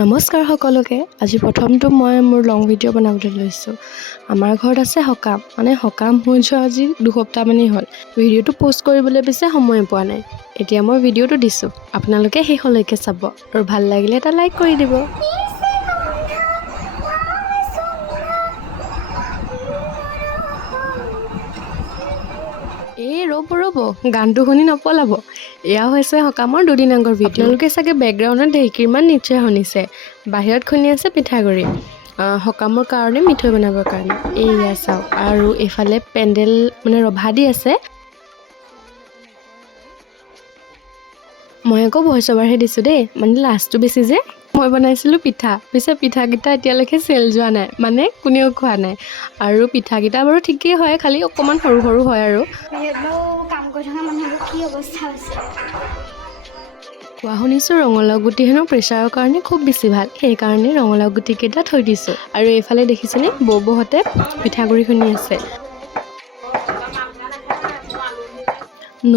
নমস্কাৰ সকলোকে। আজি প্ৰথমটো মই মোৰ লং ভিডিঅ' বনাবলৈ লৈছোঁ। আমাৰ ঘৰত আছে সকাম, সকাম হৈ যোৱা আজি 2 সপ্তাহমানেই হ'ল। ভিডিঅ'টো পোষ্ট কৰিবলৈ পিছে সময় পোৱা নাই। এতিয়া মই ভিডিঅ'টো দিছোঁ, আপোনালোকে শেষলৈকে চাব আৰু ভাল লাগিলে এটা লাইক কৰি দিব। ৰ'ব গানটো শুনি নপলাব। এয়া হৈছে সকামৰ 2 দিন আগৰ ভিডিঅ'। আপোনালোকে চাগে বেকগ্ৰাউণ্ডত ঢেঁকীৰমান নিশ্চয় শুনিছে। বাহিৰত শুনি আছে পিঠাগুড়ি। সকামৰ কাৰণে মিঠৈ বনাবৰ কাৰণে। এয়া চাওক, আৰু এইফালে পেণ্ডেল ৰভা দি আছে। মই আকৌ ভইচ অভাৰহে দিছোঁ দেই, লাজটো বেছি যে। মই বনাইছিলোঁ পিঠা, পিছে পিঠাকেইটা এতিয়ালৈকে চেল যোৱা নাই, কোনেও খোৱা নাই। আৰু পিঠাকেইটা বাৰু ঠিকেই হয়, খালি অকণমান সৰু সৰু হয় আৰু। কাম কৰি থকা মানুহবোৰ কি অৱস্থা হৈছে? কোৱা শুনিছোঁ ৰঙালাও গুটি হেনো প্ৰেছাৰৰ কাৰণে খুব বেছি ভাল, সেইকাৰণে ৰঙালাও গুটিকেইটা থৈ দিছোঁ। আৰু এইফালে দেখিছেনে বৌহঁতে পিঠাগুড়ি খুন্দি আছে।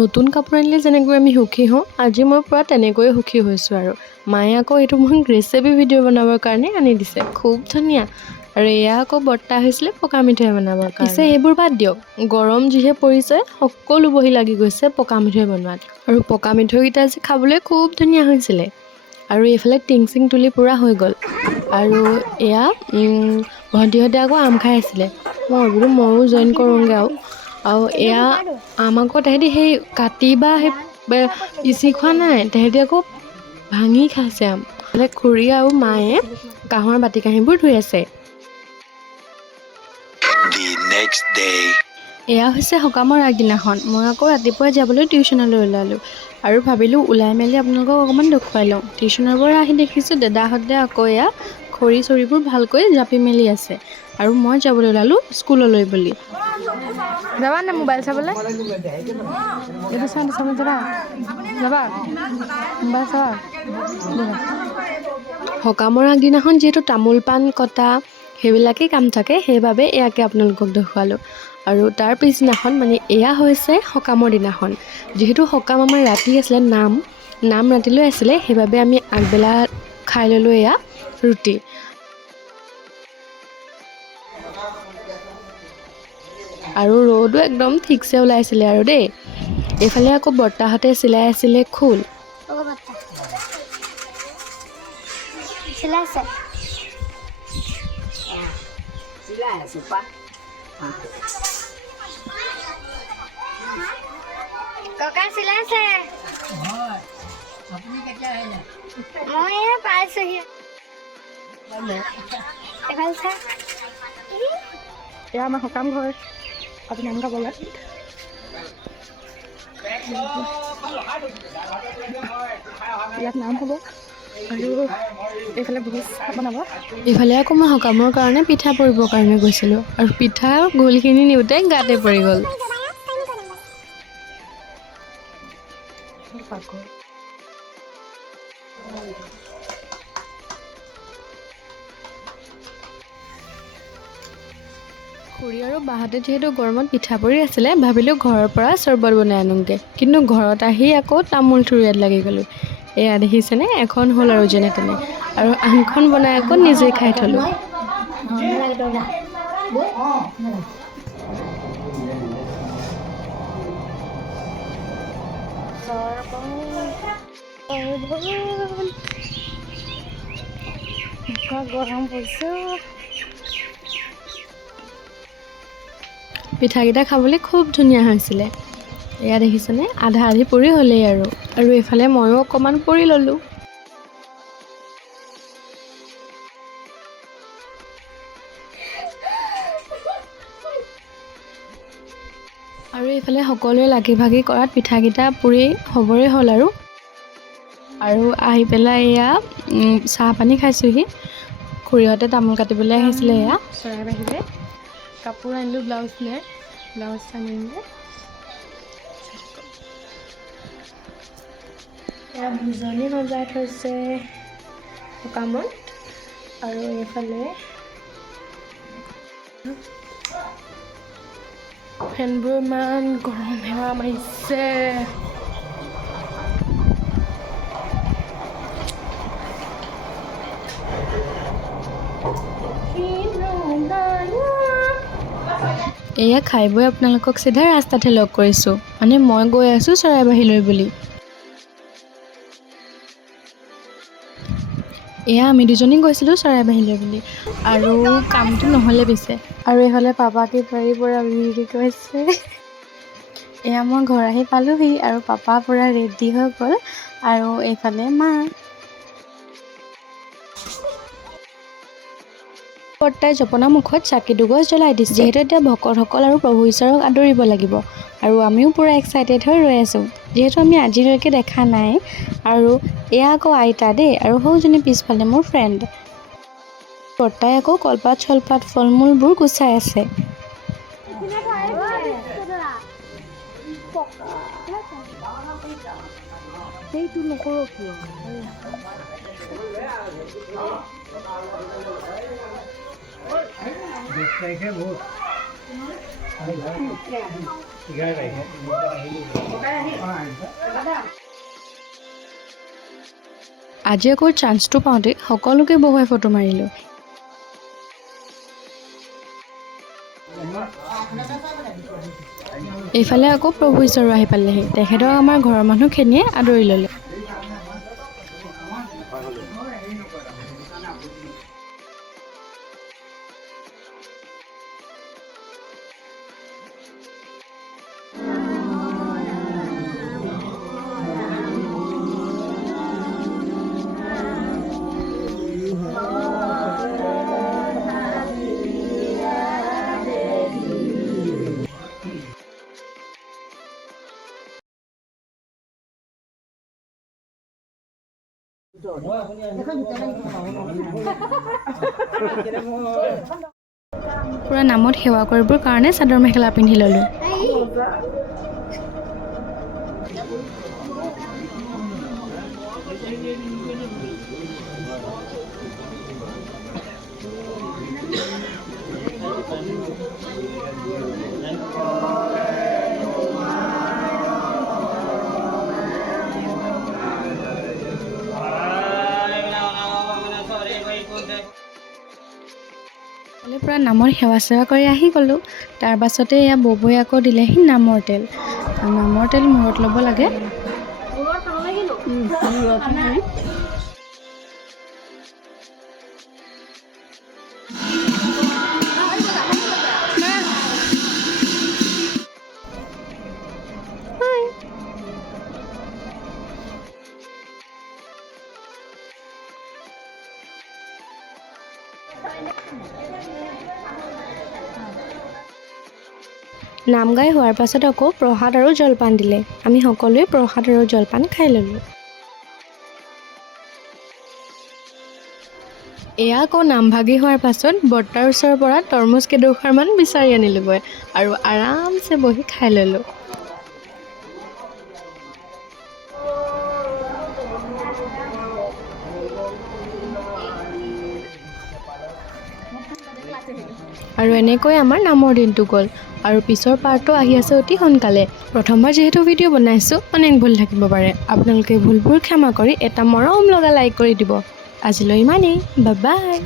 নতুন কাপোৰ আনিলে যেনেকৈ আমি সুখী হওঁ, আজি মই প্ৰায় তেনেকৈয়ে সুখী হৈছোঁ আৰু। মায়ে আকৌ এইটো মোক ৰেচিপি ভিডিঅ' বনাবৰ কাৰণে আনি দিছে, খুব ধুনীয়া। আৰু এয়া আকৌ বৰ্তা হৈছিলে পকা মিঠৈ বনাবৰ কাৰণে। পিছে সেইবোৰ বাদ দিয়ক, গৰম যিহে পৰিছে সকলো বহি লাগি গৈছে পকা মিঠৈ বনোৱাত। আৰু পকা মিঠৈকেইটা যে খাবলৈ খুব ধুনীয়া হৈছিলে। আৰু এইফালে টিং চিং তুলি পূৰা হৈ গ'ল। আৰু এয়া ভণ্টিহঁতে আকৌ আম খাই আছিলে। মই বোলো ময়ো জইন কৰোঁগৈ আৰু এয়া আম আকৌ তাহাঁতি সেই কাটি বা সেই পিচি খোৱা নাই, তাহাঁতি আকৌ ভাঙি খাইছে আম। খুৰী আৰু মায়ে কাঁহৰ বাতি কাঁহীবোৰ ধুই আছে। এয়া হৈছে সকামৰ আগদিনাখন। মই আকৌ ৰাতিপুৱাই যাবলৈ টিউশ্যনলৈ ওলালোঁ আৰু ভাবিলোঁ ওলাই মেলি আপোনালোকক অকণমান দেখুৱাই লওঁ। টিউশ্যনৰ পৰা আহি দেখিছোঁ দাদাহঁতে আকৌ এয়া খৰি চৰিবোৰ ভালকৈ জাপি মেলি আছে। আৰু মই যাবলৈ ওলালোঁ স্কুললৈ বুলি। যাবা নে মোবাইল চাবলৈ? যাবা মোবাইল চাবা? সকামৰ আগদিনাখন যিহেতু তামোল পাণ কটা সেইবিলাকেই কাম থাকে, সেইবাবে এয়াকে আপোনালোকক দেখুৱালোঁ। আৰু তাৰ পিছদিনাখন এয়া হৈছে সকামৰ দিনাখন। যিহেতু সকাম আমাৰ ৰাতি আছিলে, নাম ৰাতিলৈ আছিলে, সেইবাবে আমি আগবেলা খাই ল'লোঁ এয়া ৰুটি। আৰু ৰ'দো একদম ঠিকছে ওলাইছিলে আৰু দেই। এইফালে আকৌ বৰ্তাহঁতে চিলাই আছিলে খোল। ককা চিলাইছে। মই পাইছোহি। এয়া আমাৰ সকাম ঘৰ, আজি নাম গাবলৈ। ইয়াত নাম হ'ব আৰু এইফালে ভোজ বনাব। এইফালে আকৌ মই সকামৰ কাৰণে পিঠা পৰিবৰ কাৰণে গৈছিলোঁ আৰু পিঠা ঘোলখিনি নিওঁতে গাতে পৰি গ'ল। খুৰী আৰু বাহঁতে যিহেতু গৰমত পিঠা পৰি আছিলে, ভাবিলোঁ ঘৰৰ পৰা চৰবত বনাই আনোগৈ। কিন্তু ঘৰত আহি আকৌ তামোল থুৰীয়াত লাগি গ'লোঁ। এয়া দেখিছেনে, এখন হ'ল আৰু যেনে তেনে, আৰু আনখন বনাই আকৌ নিজে খাই থ'লোঁ। গৰম পৰিছে। পিঠাকেইটা খাবলৈ খুব ধুনীয়া হৈছিলে। এয়া দেখিছেনে, আধা আধি পৰি হ'লেই আৰু এইফালে ময়ো অকণমান পৰি ল'লোঁ। আৰু এইফালে সকলোৱে লাগি ভাগি কৰাত পিঠাকেইটা পুৰি হ'বৰে হ'ল আৰু আহি পেলাই এয়া চাহ পানী খাইছোঁহি। খুৰীহঁতে তামোল কাটিবলৈ আহিছিলে। এয়া চৰাই বাহিৰে কাপোৰ আনিলোঁ, ব্লাউজ আনিলোঁ। এয়া ভোজনি সজাই থৈছে সকামত। আৰু এইফালে ফেনবোৰ ইমান গৰম হাৱা মাৰিছে। এয়া খাই বৈ আপোনালোকক চিধা ৰাস্তাতে লগ কৰিছোঁ, মানে মই গৈ আছোঁ চৰাইবাহীলৈ বুলি। এয়া আমি দুজনী গৈছিলোঁ চৰাইবাহীলৈ বুলি, আৰু কামটো নহ'লে পিছে। আৰু এইফালে পাপাকে পাৰি পৰা ভিৰি কৈছে। এয়া মই ঘৰ আহি পালোহি আৰু পাপা পূৰা ৰেডি হৈ গ'ল, আৰু এইফালে মা। বৰ্তাই জপনা মুখত চাকি দুগজ জ্বলাই দিছে, যিহেতু এতিয়া ভকতসকল আৰু প্ৰভু ঈশ্বৰক আদৰিব লাগিব। আৰু আমিও পূৰা এক্সাইটেড হৈ ৰৈ আছোঁ, যিহেতু আমি আজিলৈকে দেখা নাই। আৰু এয়া আকৌ আইতা দেই, আৰু সৌজনী পিছফালে মোৰ ফ্ৰেণ্ড। বৰ্তাই আকৌ কলপাত চলপাত ফল মূলবোৰ গুচাই আছে। সেইটো নকৰো কিয়? আজি আকৌ চান্সটো পাওঁতে সকলোকে বহুৱাই ফটো মাৰিলোঁ। এইফালে আকৌ প্ৰভু ঈশ্বৰো আহি পালেহি, তেখেতক আমাৰ ঘৰৰ মানুহখিনিয়ে আদৰি ল'লে। পূৰা নামত সেৱা কৰিবৰ কাৰণে চাদৰ মেখেলা পিন্ধি ল'লোঁ। পূৰা নামৰ সেৱা চেৱা কৰি আহি গ'লোঁ। তাৰ পাছতে এয়া ববৈ আকৌ দিলেহি নামৰ তেল। নামৰ তেল মূৰত ল'ব লাগে। নাম গাই হোৱাৰ পাছত আকৌ প্ৰসাদ আৰু জলপান দিলে। আমি সকলোৱে প্ৰসাদ আৰু জলপান খাই ল'লোঁ। এয়া আকৌ নাম ভাগি হোৱাৰ পাছত বৰ্তাৰ ওচৰৰ পৰা তৰমুজ কেইডোখৰমান বিচাৰি আনিলোঁগৈ, আৰু আৰামছে বহি খাই ল'লোঁ। আৰু এনেকৈ আমাৰ নামৰ দিনটো গ'ল, আৰু পিছৰ পাৰ্টটো আহি আছে অতি সোনকালে। প্ৰথমবাৰ যিহেতু ভিডিঅ' বনাইছোঁ, অনেক ভুল থাকিব পাৰে। আপোনালোকে ভুলবোৰ ক্ষমা কৰি এটা মৰম লগা লাইক কৰি দিব। আজিলৈ ইমানেই, বাই বাই।